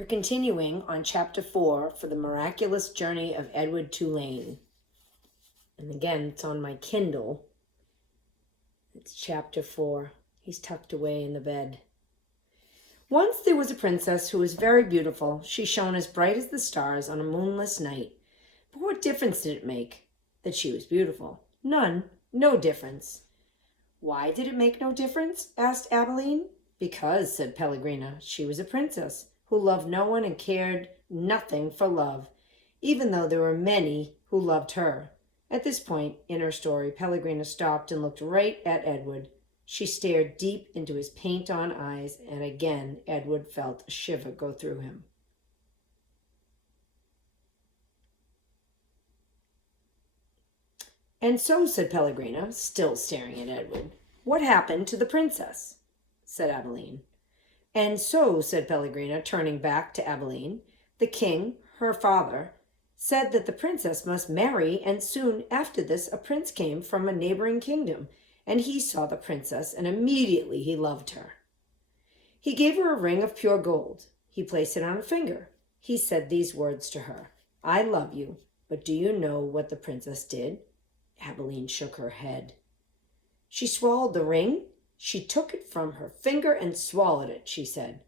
We're continuing on chapter 4 for the miraculous journey of Edward Tulane. And again, it's on my Kindle. It's chapter 4. He's tucked away in the bed. Once there was a princess who was very beautiful. She shone as bright as the stars on a moonless night. But what difference did it make that she was beautiful? None. No difference. Why did it make no difference? Asked Abilene. Because, said Pellegrina, she was a princess who loved no one and cared nothing for love, even though there were many who loved her. At this point in her story, Pellegrina stopped and looked right at Edward. She stared deep into his paint-on eyes, and again Edward felt a shiver go through him. And so, said Pellegrina, still staring at Edward, what happened to the princess? Said Abilene. And so, said Pellegrina, turning back to Abilene, the king, her father, said that the princess must marry, and soon after this a prince came from a neighboring kingdom, and he saw the princess, and immediately he loved her. He gave her a ring of pure gold. He placed it on her finger. He said these words to her, I love you, but do you know what the princess did? Abilene shook her head. She swallowed the ring. She took it from her finger and swallowed it, she said.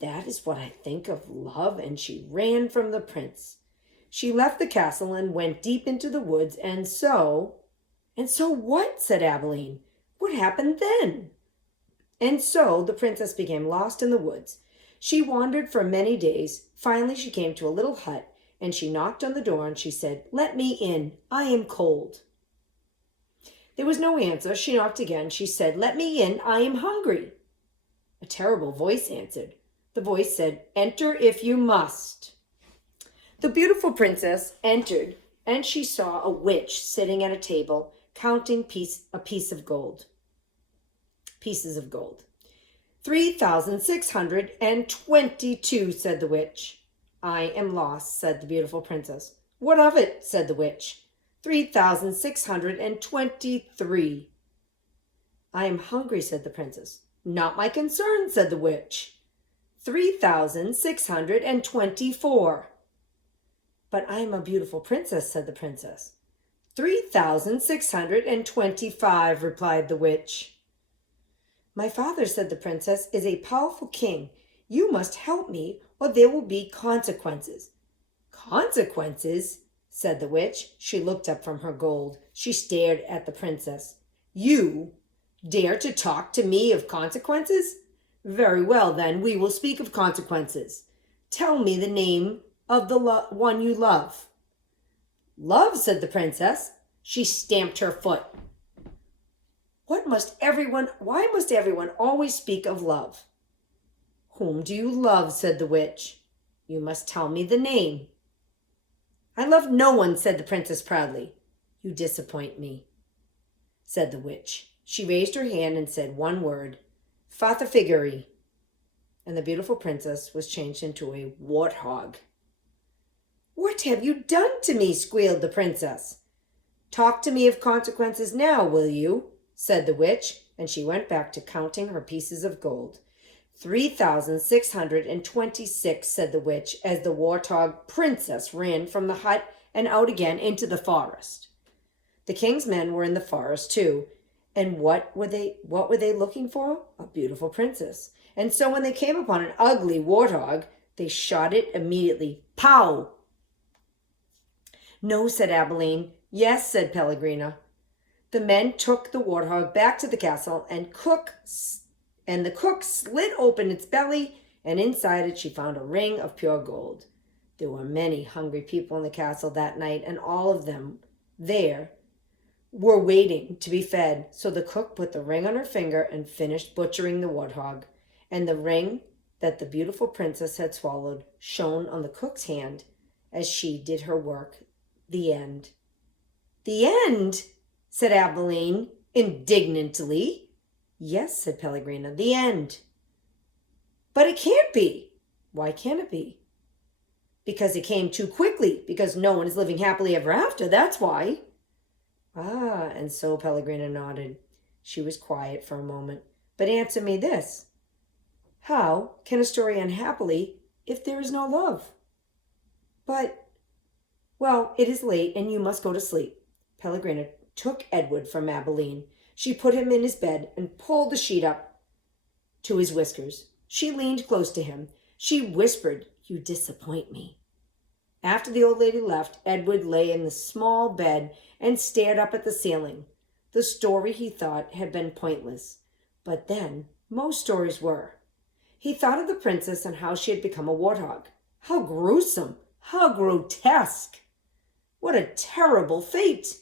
That is what I think of love, and she ran from the prince. She left the castle and went deep into the woods, and so what? Said Abilene. What happened then? And so the princess became lost in the woods. She wandered for many days. Finally she came to a little hut, and she knocked on the door, and she said, Let me in. I am cold. There was no answer. She knocked again. She said, Let me in. I am hungry. A terrible voice answered. The voice said, Enter if you must. The beautiful princess entered, and she saw a witch sitting at a ptable, counting pieces of gold. 3,622, said the witch. I am lost, said the beautiful princess. What of it? Said the witch. 3,623. I am hungry, said the princess. Not my concern, said the witch. 3,624. But I am a beautiful princess, said the princess. 3,625, replied the witch. My father, said the princess, is a powerful king. You must help me, or there will be consequences. Consequences? Said the witch. She looked up from her gold. She stared at the princess. You dare to talk to me of consequences? Very well, then, we will speak of consequences. Tell me the name of the one you love. Love, said the princess. She stamped her foot. Why must everyone always speak of love? Whom do you love? Said the witch. You must tell me the name. I love no one, said the princess proudly. You disappoint me, said the witch. She raised her hand and said one word, Father Figuri, and the beautiful princess was changed into a warthog. What have you done to me? Squealed the princess. Talk to me of consequences now, will you? Said the witch, and she went back to counting her pieces of gold. 3,626, said the witch, as the warthog princess ran from the hut and out again into the forest. The king's men were in the forest too, and what were they looking for? A beautiful princess. And so when they came upon an ugly warthog, they shot it immediately. Pow! No, said Abilene. Yes, said Pellegrina. The men took the warthog back to the castle, and the cook slit open its belly, and inside it she found a ring of pure gold. There were many hungry people in the castle that night, and all of them there were waiting to be fed. So the cook put the ring on her finger and finished butchering the warthog. And the ring that the beautiful princess had swallowed shone on the cook's hand as she did her work. The end. The end, said Abilene indignantly. Yes, said Pellegrina, the end. But it can't be. Why can't it be? Because it came too quickly, because no one is living happily ever after, that's why. Ah, and so Pellegrina nodded. She was quiet for a moment. But answer me this. How can a story end happily if there is no love? But, well, it is late and you must go to sleep. Pellegrina took Edward from Abilene. She put him in his bed and pulled the sheet up to his whiskers. She leaned close to him. She whispered, "You disappoint me." After the old lady left, Edward lay in the small bed and stared up at the ceiling. The story, he thought, had been pointless. But then, most stories were. He thought of the princess and how she had become a warthog. How gruesome! How grotesque! What a terrible fate!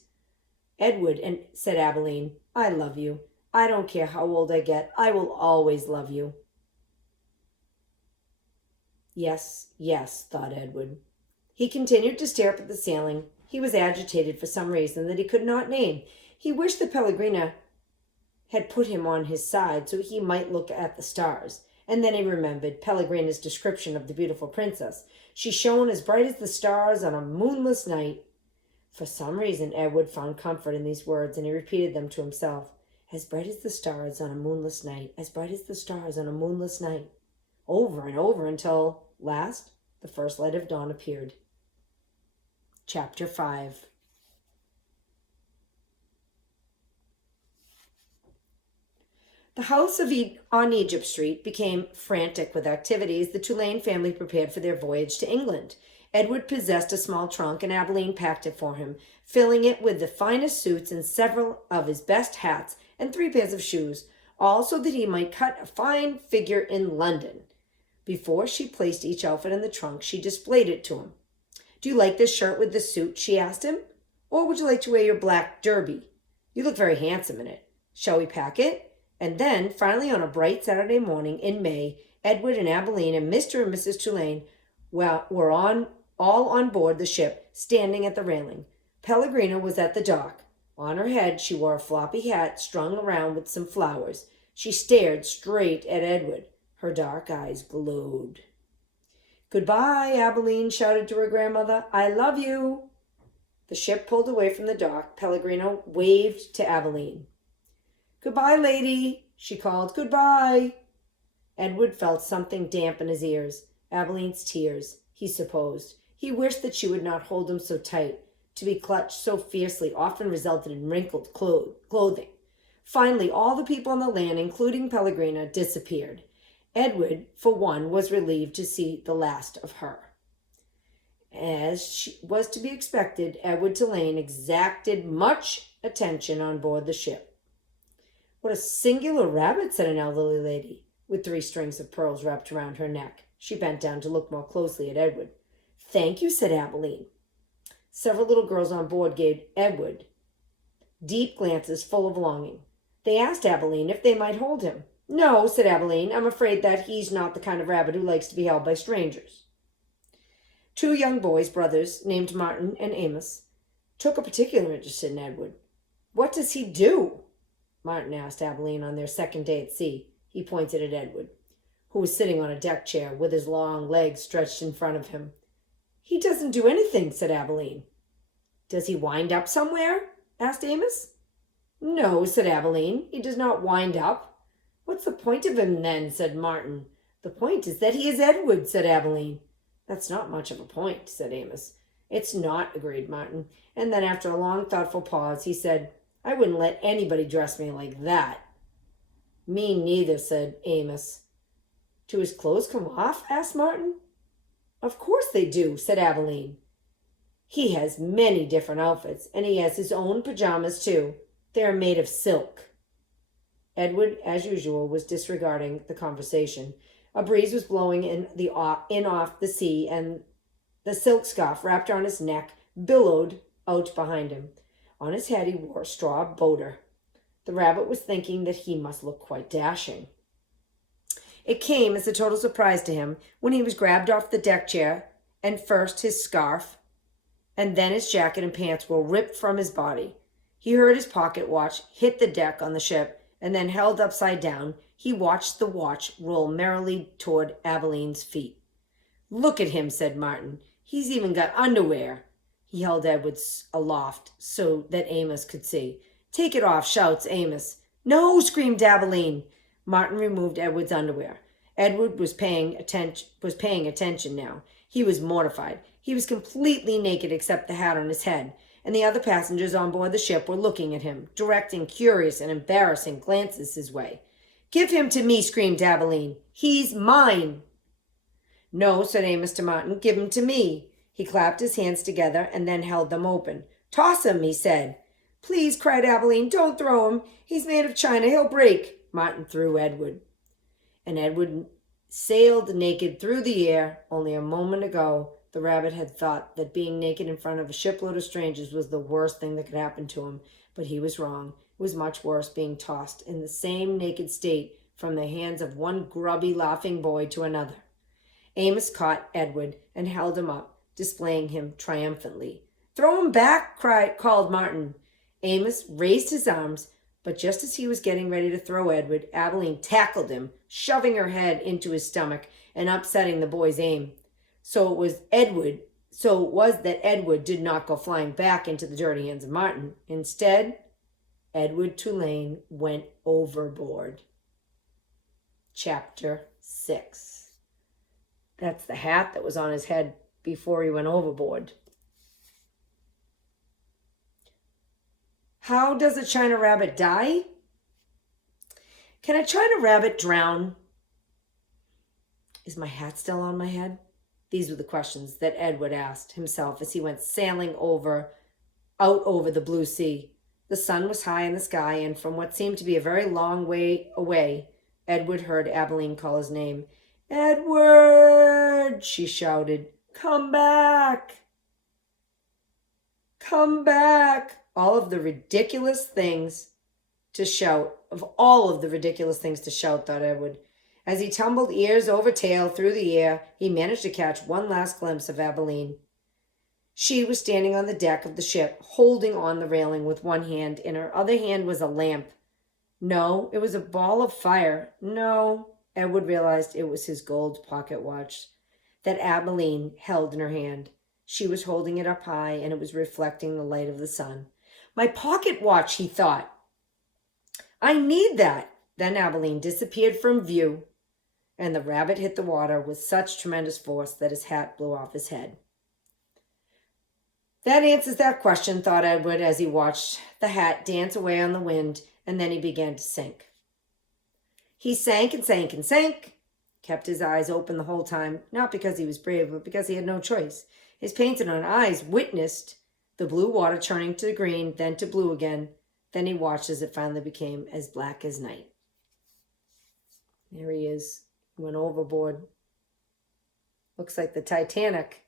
"Edward," said Abilene, "I love you. I don't care how old I get. I will always love you." Yes, yes, thought Edward. He continued to stare up at the ceiling. He was agitated for some reason that he could not name. He wished that Pellegrina had put him on his side so he might look at the stars. And then he remembered Pellegrina's description of the beautiful princess. She shone as bright as the stars on a moonless night. For some reason, Edward found comfort in these words, and he repeated them to himself. As bright as the stars on a moonless night, as bright as the stars on a moonless night. Over and over until, last, the first light of dawn appeared. Chapter 5. The house on Egypt Street became frantic with activity as the Tulane family prepared for their voyage to England. Edward possessed a small trunk, and Abilene packed it for him, filling it with the finest suits and several of his best hats and 3 pairs of shoes, all so that he might cut a fine figure in London. Before she placed each outfit in the trunk, she displayed it to him. "Do you like this shirt with the suit?" she asked him. "Or would you like to wear your black derby? You look very handsome in it. Shall we pack it?" And then, finally, on a bright Saturday morning in May, Edward and Abilene and Mr. and Mrs. Tulane were all on board the ship, standing at the railing. Pellegrina was at the dock. On her head she wore a floppy hat strung around with some flowers. She stared straight at Edward. Her dark eyes glowed. "Goodbye," Abilene shouted to her grandmother. "I love you." The ship pulled away from the dock. Pellegrina waved to Abilene. "Goodbye, lady," she called. "Goodbye." Edward felt something damp in his ears. Abilene's tears, he supposed. He wished that she would not hold him so tight. To be clutched so fiercely often resulted in wrinkled clothing. Finally, all the people on the land, including Pellegrina, disappeared. Edward, for one, was relieved to see the last of her. As was to be expected, Edward Tulane exacted much attention on board the ship. "What a singular rabbit," said an elderly lady, with 3 strings of pearls wrapped around her neck. She bent down to look more closely at Edward. "Thank you," said Abilene. Several little girls on board gave Edward deep glances full of longing. They asked Abilene if they might hold him. "No," said Abilene. "I'm afraid that he's not the kind of rabbit who likes to be held by strangers." 2 young boys, brothers, named Martin and Amos, took a particular interest in Edward. "What does he do?" Martin asked Abilene on their second day at sea. He pointed at Edward, who was sitting on a deck chair with his long legs stretched in front of him. "He doesn't do anything," said Abilene. "Does he wind up somewhere?" asked Amos. "No," said Abilene. "He does not wind up." "What's the point of him then?" said Martin. "The point is that he is Edward," said Abilene. "That's not much of a point," said Amos. "It's not," agreed Martin. And then after a long thoughtful pause, he said, "I wouldn't let anybody dress me like that." "Me neither," said Amos. "Do his clothes come off?" asked Martin. "Of course they do," said Abilene. "He has many different outfits, and he has his own pajamas too. They are made of silk." Edward, as usual, was disregarding the conversation. A breeze was blowing off the sea, and the silk scarf wrapped around his neck billowed out behind him. On his head he wore a straw boater. The rabbit was thinking that he must look quite dashing. It came as a total surprise to him when he was grabbed off the deck chair, and first his scarf, and then his jacket and pants were ripped from his body. He heard his pocket watch hit the deck on the ship, and then held upside down, he watched the watch roll merrily toward Abilene's feet. "Look at him," said Martin. "He's even got underwear." He held Edward aloft so that Amos could see. "Take it off," shouts Amos. "No," screamed Abilene. Martin removed Edward's underwear. Edward was paying attention now. He was mortified. He was completely naked except the hat on his head, and the other passengers on board the ship were looking at him, directing curious and embarrassing glances his way. "Give him to me," screamed Abilene. "He's mine." "No," said Amos to Martin. "Give him to me." He clapped his hands together and then held them open. "Toss him," he said. "Please," cried Abilene. "Don't throw him. He's made of china. He'll break." Martin threw Edward. And Edward sailed naked through the air. Only a moment ago, the rabbit had thought that being naked in front of a shipload of strangers was the worst thing that could happen to him. But he was wrong. It was much worse being tossed in the same naked state from the hands of one grubby, laughing boy to another. Amos caught Edward and held him up, displaying him triumphantly. "Throw him back," called Martin. Amos raised his arms, but just as he was getting ready to throw Edward, Abilene tackled him, shoving her head into his stomach and upsetting the boy's aim. So it was that Edward did not go flying back into the dirty hands of Martin. Instead, Edward Tulane went overboard. Chapter 6. That's the hat that was on his head before he went overboard. How does a China rabbit die? Can a China rabbit drown? Is my hat still on my head? These were the questions that Edward asked himself as he went sailing out over the blue sea. The sun was high in the sky, and from what seemed to be a very long way away, Edward heard Abilene call his name. "Edward!" she shouted. "Come back! Come back!" All of the ridiculous things to shout, thought Edward. As he tumbled ears over tail through the air, he managed to catch one last glimpse of Abilene. She was standing on the deck of the ship, holding on the railing with one hand. In her other hand was a lamp. No, it was a ball of fire. No, Edward realized it was his gold pocket watch that Abilene held in her hand. She was holding it up high, and it was reflecting the light of the sun. "My pocket watch," he thought. "I need that." Then Abilene disappeared from view, and the rabbit hit the water with such tremendous force that his hat blew off his head. That answers that question, thought Edward as he watched the hat dance away on the wind, and then he began to sink. He sank and sank and sank, kept his eyes open the whole time, not because he was brave, but because he had no choice. His painted-on eyes witnessed the blue water turning to green, then to blue again. Then he watched as it finally became as black as night. There he is. He went overboard. Looks like the Titanic.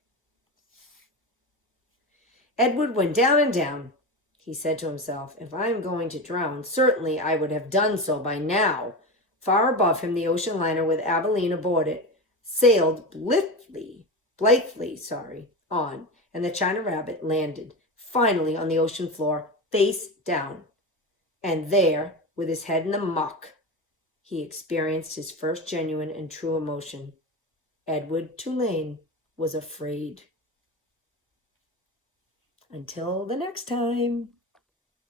Edward went down and down. He said to himself, "If I am going to drown, certainly I would have done so by now." Far above him, the ocean liner with Abilene aboard it sailed blithely on, and the China rabbit landed, finally on the ocean floor, face down. And there, with his head in the muck, he experienced his first genuine and true emotion. Edward Tulane was afraid. Until the next time.